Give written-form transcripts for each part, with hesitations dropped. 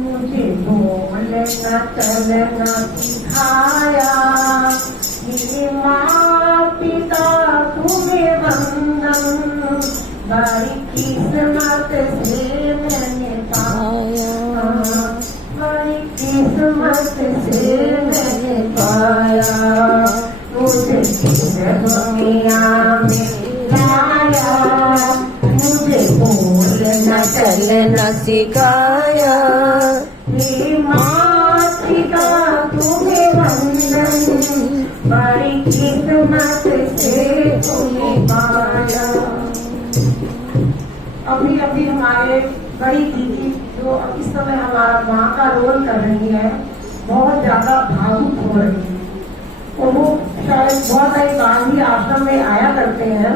मुझे बोलना चलना सिखाया, मेरे माँ पिता तुम्हें वंदन, बड़ी किस्मत से मैंने पाया, बड़ी किस्मत से मैंने पाया। मुझे दुनिया में लाया, मुझे बोलना चलना सिखाया, मेरी माँ पिता तुम्हें वंदन, बड़ी किस्मत से तुम्हें पाया। अभी अभी हमारे बड़ी दीदी जो इस समय हमारा माँ का रोल कर रही है, बहुत ज्यादा भावुक हो रही है। और वो शायद बहुत सारी गांधी आश्रम में आया करते हैं।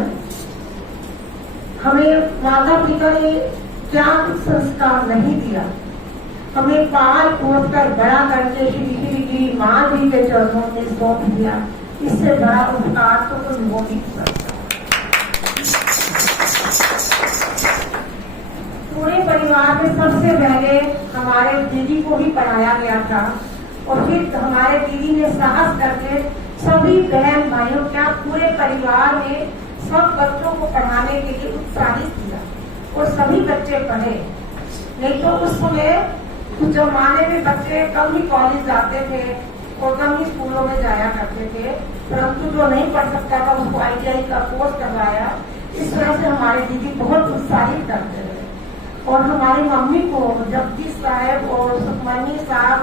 हमें माता पिता ने ज्ञान संस्कार नहीं दिया, हमें पाल पोस कर बड़ा करके श्री श्री की माँ जी के चरणों में सौंप दिया। इससे बड़ा उपकार तो कोई हो नहीं सकता। पूरे परिवार में सबसे पहले हमारे दीदी को ही पढ़ाया गया था, और फिर हमारे दीदी ने साहस करके सभी बहन भाइयों क्या पूरे परिवार में सब बच्चों को पढ़ाने के लिए उत्साहित किया, और सभी बच्चे पढ़े। नहीं तो उस समय उस जमाने में बच्चे कम ही कॉलेज जाते थे और कम ही स्कूलों में जाया करते थे, परंतु जो नहीं पढ़ सकता था उसको ITI का कोर्स करवाया। इस तरह से हमारे दीदी बहुत उत्साहित करते रहे। और हमारी मम्मी को जगदीश साहब और सुखमनी साहब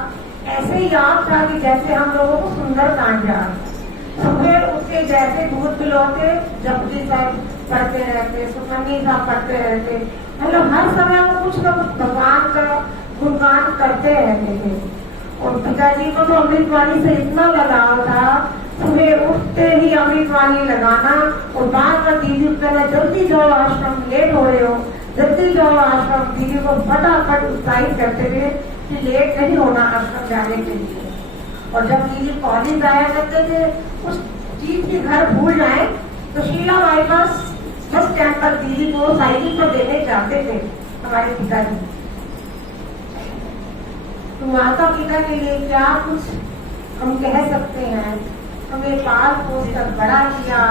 ऐसे याद था कि जैसे हम लोगों को सुंदर कांड याद। सुबह उसके जैसे दूध पिलाते, जगदीश साहब पढ़ते रहते, सुखमनी साहब पढ़ते रहते, मतलब हर समय वो कुछ न कुछ भगवान का गुणगान करते रहते थे। और पिताजी को तो अमृतवाणी से इतना लगाव था, सुबह उठते ही अमृतवाणी लगाना, और बार बार दीदी कहना जल्दी जाओ आश्रम, लेट हो रहे हो, जल्दी जाओ आश्रम। दीदी को फटाफट उत्साहित करते थे कि लेट नहीं होना आश्रम जाने के लिए। और जब दीदी कॉलेज आया करते थे, उस चीज की घर भूल जाए तो शीला बाईपास बस स्टैंड पर दीदी को साइकिल पर देने जाते थे हमारे पिताजी। तो माता पिता के लिए क्या कुछ हम कह सकते हैं। हमें पाल पोस कर बड़ा किया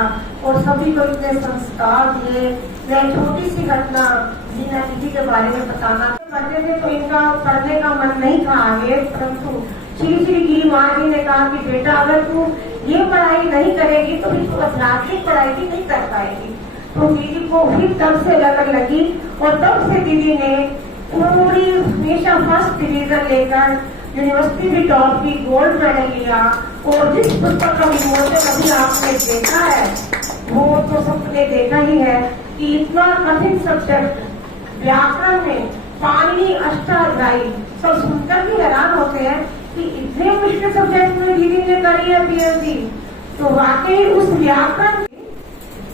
और सभी को इतने संस्कार दिए। मैं छोटी सी घटना लीना दीदी के बारे में बताना करते थे तो इनका पढ़ने का मन नहीं था आगे, परंतु श्री श्री गिरी माँ जी ने कहा कि बेटा अगर तू ये पढ़ाई नहीं करेगी तो फिर तू आध्यात्मिक पढ़ाई भी नहीं कर पाएगी। तो दीदी को फिर तब से लगन लगी, और तब से दीदी ने पूरी हमेशा फर्स्ट डिवीजन लेकर यूनिवर्सिटी भी टॉप की, गोल्ड मेडल लिया। और जिस पुस्तक का विमोचन अभी आपने देखा है वो तो सबने देखा ही है कि इतना कठिन सब्जेक्ट व्याकरण में पाणिनि अष्टाध्यायी, सब सुनकर भी हैरान होते हैं कि इतने मुश्किल सब्जेक्ट में दीदी ने करी है PhD। तो वाकई उस व्याकरण,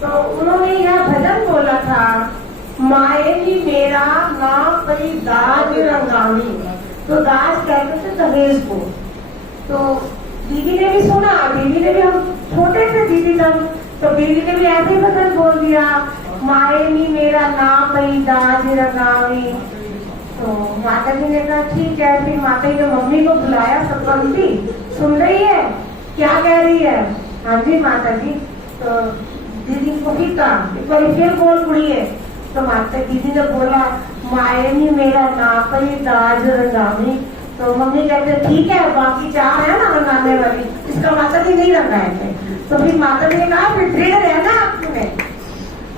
तो उन्होंने यह भजन बोला था, माए जी मेरा नाम परी दाज रंगावी। तो दाज कहते थे दहेज को। तो दीदी ने भी सुना, दीदी ने भी, हम छोटे थे दीदी तब, तो दीदी ने भी ऐसे ही भजन बोल दिया, माए जी मेरा नाम परी दाज रंगावी। तो माता जी ने कहा ठीक है। फिर माता जी ने मम्मी को बुलाया, सतवंती सुन रही है, क्या कह रही है? हाँ जी माता जी। तो दीदी को भी कहा एक बार फिर बोल पड़ी है। तो माता दीदी ने बोला, मायनी मेरा नापई दाज रंगावी। तो मम्मी कहते ठीक है, बाकी चार है ना रंगाने वाली, इसका माता जी नहीं रंगाए थे। तो फिर माता जी ने कहा फिर दृढ़ रहना आपने,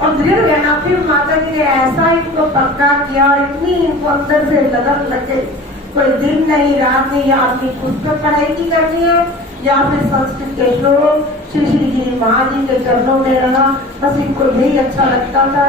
और दृढ़ रहना। फिर माता जी ने ऐसा इनको पक्का किया, और इतनी इनको अंदर से लगन लगे, कोई दिन नहीं रात नहीं, या अपनी पुस्तक पढ़ाई की करनी है या फिर संस्कृत के श्लोक श्री श्री गिरी माँ जी के चरणों में रहना, बस इनको यही अच्छा लगता था।